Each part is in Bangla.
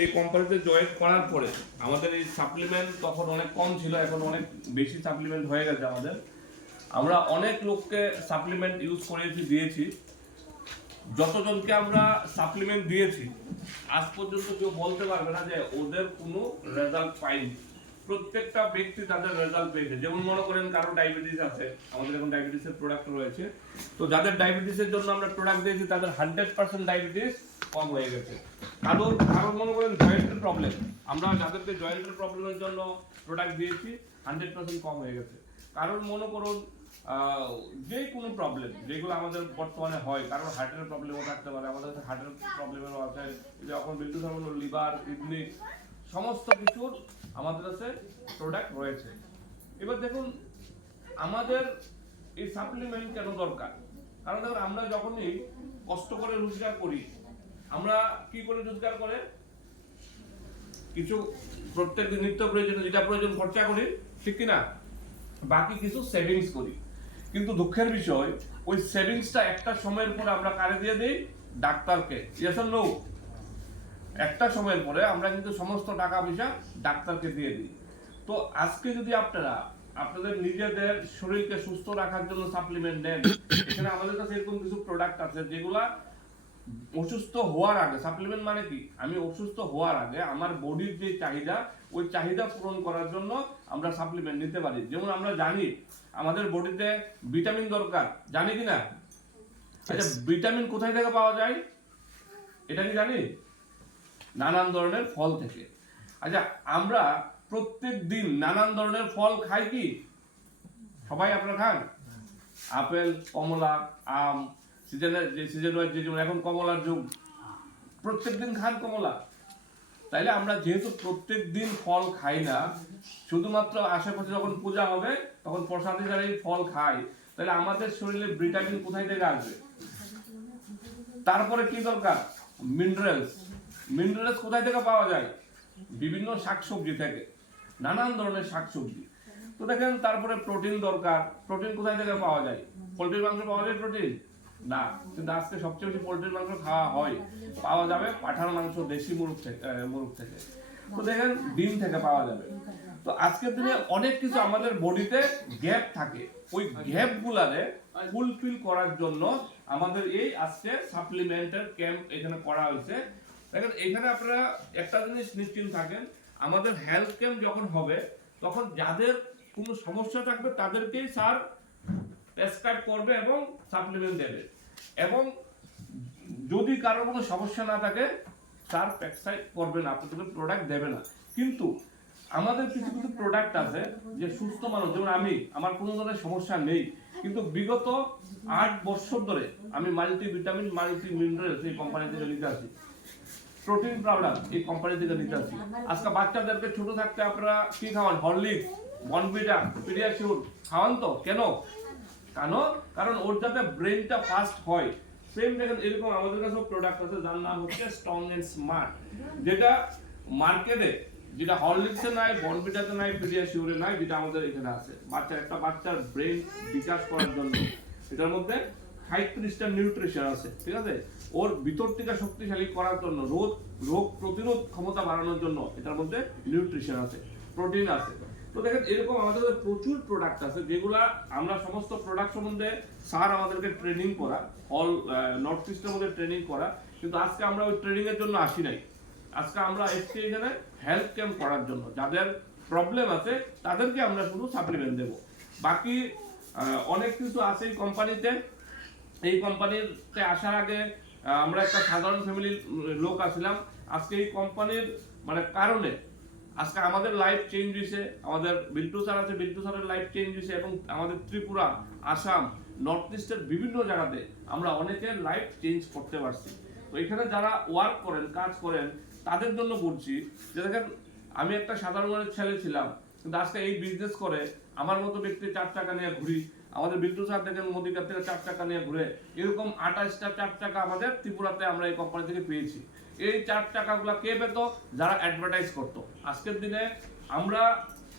এই কোম্পানিতে জয়েন করার পরে আমাদের এই সাপ্লিমেন্ট তখন অনেক কম ছিল, এখন অনেক বেশি সাপ্লিমেন্ট হয়ে গেছে আমাদের। আমরা অনেক লোককে সাপ্লিমেন্ট ইউজ করেছি, দিয়েছি। যতজনকে আমরা সাপ্লিমেন্ট দিয়েছি আজ পর্যন্ত কেউ বলতে পারবে না যে ওদের কোনো রেজাল্ট পাইনি। প্রত্যেকটা ব্যক্তি তাদের রেজাল্ট পেয়েছে। যেমন মনে করেন কারো ডায়াবেটিস আছে, আমাদের এখন ডায়াবেটিসের প্রোডাক্ট রয়েছে, তো যাদের ডায়াবেটিসের জন্য আমরা প্রোডাক্ট দিয়েছি তাদের 100% ডায়াবেটিস কম হয়ে গেছে। কারো মনে করেন জয়েন্টের প্রবলেম, আমরা যাদেরকে জয়েন্টের প্রবলেমের জন্য প্রোডাক্ট দিয়েছি 100% কম হয়ে গেছে। কারণ মনে করুন যে কোনো প্রবলেম যেগুলো আমাদের বর্তমানে হয়, কারণ হার্টের প্রবলেমও থাকতে পারে, আমাদের হার্টের প্রবলেমেরও আছে, যখন বিদ্যুৎ হলো লিভার, কিডনি, সমস্ত কিছুর আমাদের কাছে প্রোডাক্ট রয়েছে। এবার দেখুন আমাদের এই সাপ্লিমেন্ট কেন দরকার? কারণ দেখুন আমরা যখনই কষ্ট করে রোজগার করি, আমরা কি করে রোজগার করে কিছু প্রত্যেক দিন নিত্য প্রয়োজনীয় যেটা প্রয়োজন খরচা করি, ঠিক কিনা? বাকি কিছু সেভিংস করি। কিন্তু দুঃখের বিষয় ওই সেভিংসটা একটা সময়ের পর আমরা কারে দিয়ে দিই? ডাক্তারকে। Yes or no? একটা সময়ের পরে আমরা কিন্তু সমস্ত টাকা পয়সা ডাক্তারকে দিয়ে দিই। তো আজকে যদি আপনারা আপনাদের নিজেদের শরীরকে সুস্থ রাখার জন্য সাপ্লিমেন্ট নেন, এখানে আমাদের কাছে এরকম কিছু প্রোডাক্ট আছে যেগুলা অসুস্থ হওয়ার আগে, সাপ্লিমেন্ট মানে কি, আমি অসুস্থ হওয়ার আগে আমার বডির যে চাহিদা, ওই চাহিদা পূরণ করার জন্য আমরা সাপ্লিমেন্ট নিতে পারি। যেমন আমরা জানি আমাদের বডিতে ভিটামিন দরকার, জানি কি না? আচ্ছা, ভিটামিন কোথায় থেকে পাওয়া যায় এটা কি জানি? নানান ধরনের ফল থেকে। আচ্ছা, আমরা প্রত্যেক দিন নানান ধরনের ফল খাই কি? সবাই আপনারা খান? আপেল, কমলা, আম, সিজনের যে সিজন ওয়াইজ, যে যেমন এখন কমলার যুগ, প্রত্যেকদিন খান কমলা। তাইলে আমরা যেহেতু প্রত্যেক দিন ফল খাই না, শুধুমাত্র আশেপাশে যখন পূজা হবে তখন প্রসাদ হিসাবে এই ফল খাই, তাহলে আমাদের শরীরে ভিটামিন কোথায় থেকে আসবে? তারপরে কি দরকার? মিনারেলস। মিনারেলস কোথায় থেকে পাওয়া যায়? বিভিন্ন শাকসবজি থেকে, নানান ধরনের শাকসবজি। তো দেখেন, তারপরে প্রোটিন দরকার। প্রোটিন কোথায় থেকে পাওয়া যায়? পোল্ট্রির মাংস পাওয়া যায় প্রোটিন? না, কিন্তু আজকে সবচেয়ে বেশি পোল্ট্রির মাংস খাওয়া হয়, পাওয়া যাবে পাঠার মাংস, দেশি মুরগ থেকে। তো দেখেন ডিম থেকে পাওয়া যাবে। তো আজকের দিনে অনেক কিছু আমাদের বডিতে গ্যাপ থাকে, ওই গ্যাপ গুলারে ফুলফিল করার জন্য আমাদের এই আজকে সাপ্লিমেন্টের ক্যাম্প এখানে করা হয়েছে। দেখেন এখানে আপনারা একটা জিনিস নিশ্চিন্ত থাকেন, আমাদের হেলথ ক্যাম্প যখন হবে তখন যাদের কোনো সমস্যা থাকবে তাদেরকেই স্যার প্রেসক্রাইব করবে এবং সাপ্লিমেন্ট দেবে। এবং যদি কারোর কোনো সমস্যা না থাকে স্যার প্রেসক্রাইব করবে না, আপনাদের প্রোডাক্ট দেবে না। কিন্তু আমাদের কিছু কিছু প্রোডাক্ট আছে যে সুস্থ মানুষ, যেমন আমি, আমার কোনো ধরনের সমস্যা নেই, কিন্তু বিগত 8 বছর ধরে আমি মাল্টি ভিটামিন, মাল্টি মিনারেলস এই কোম্পানি থেকে নিতে আসি, প্রোটিন পাউডার এই কোম্পানি থেকে নিতে আসি। আজকে বাচ্চাদেরকে ছোট থাকতে আপনারা কি খাওয়ান? হরলিক্স, বনভিটা, পিডিয়াশিওর খাওয়ান তো। কেন? কারণ ওর যাতে ব্রেনটা ফাস্ট হয়। সেম দেখেন এরকম আমাদের কাছে প্রোডাক্ট আছে যার নাম হচ্ছে স্ট্রং এন্ড স্মার্ট, যেটা মার্কেটে, যেটা হরলিক্সে নাই, বনভিটাতে নাই, পিডিয়াশিওরে নাই, যেটা আমাদের এখানে আছে। একটা বাচ্চার ব্রেন বিকাশ করার জন্য এটার মধ্যে 35টা নিউট্রিশন আছে, ঠিক আছে? ওর ভিতর থেকে শক্তিশালী করার জন্য, রোগ প্রতিরোধ ক্ষমতা বাড়ানোর জন্য এটার মধ্যে নিউট্রিশন আছে, প্রোটিন আছে। তো দেখেন এরকম আমাদের প্রচুর প্রোডাক্ট আছে যেগুলা আমরা সমস্ত প্রোডাক্ট সম্বন্ধে স্যার আমাদেরকে ট্রেনিং করা, অল নর্থ ইস্টের মধ্যে ট্রেনিং করা। কিন্তু আজকে আমরা ওই ট্রেনিং এর জন্য আসি নাই, আজকে আমরা এসছি এখানে হেলথ ক্যাম্প করার জন্য। যাদের প্রবলেম আছে তাদেরকে আমরা শুধু সাপ্লিমেন্ট দেব। বাকি অনেক কিছু আছে এই কোম্পানিতে। এই কোম্পানিতে আসার আগে আমরা একটা সাধারণ ফ্যামিলির লোক আসলাম। আজকে এই কোম্পানির মানে কারণে আজকে আমাদের লাইফ চেঞ্জ হয়েছে। আমাদের বিল্টু স্যার আছে, বিল্টু স্যারের লাইফ চেঞ্জ হয়েছে, এবং আমাদের ত্রিপুরা, আসাম, নর্থ ইস্টের বিভিন্ন জায়গাতে আমরা অনেকের লাইফ চেঞ্জ করতে পারছি। তো এখানে যারা ওয়ার্ক করেন, কাজ করেন, তাদের জন্য বলছি যে দেখেন, আমি একটা সাধারণ ছেলে ছিলাম, কিন্তু আজকে এই বিজনেস করে আমার মতো ব্যক্তি 4 চাকা নিয়ে ঘুরি। আমাদের বিল্টু স্যার দেখেন মোদিকার থেকে 4 চাকা নিয়ে ঘুরে, এরকম 28টা 4 চাকা আমাদের ত্রিপুরাতে আমরা এই কোম্পানি থেকে পেয়েছি। এই 4 চাকাগুলো কে পেত? যারা অ্যাডভার্টাইজ করতো। আজকের দিনে আমরা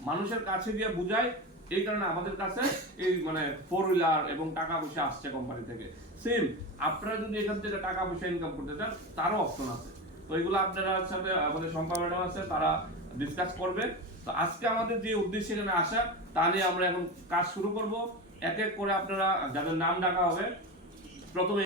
মানুষের কাছে গিয়ে বুঝাই, এই কারণে আমাদের কাছে এই মানে 4 হুইলার এবং টাকা পয়সা আসছে কোম্পানি থেকে। সেম আপনারা যদি এখান থেকে টাকা পয়সা ইনকাম করতে চান, তারও অপশন আছে। তো এগুলো আপনারা সাথে আমাদের সম্পা ম্যাডাম আছে, তারা ডিসকাস করবে। তো আজকে আমাদের যে উদ্দেশ্য এখানে আসা, তা নিয়ে আমরা এখন কাজ শুরু করব। এক এক করে আপনারা যাদের নাম ডাকা হবে, প্রথমে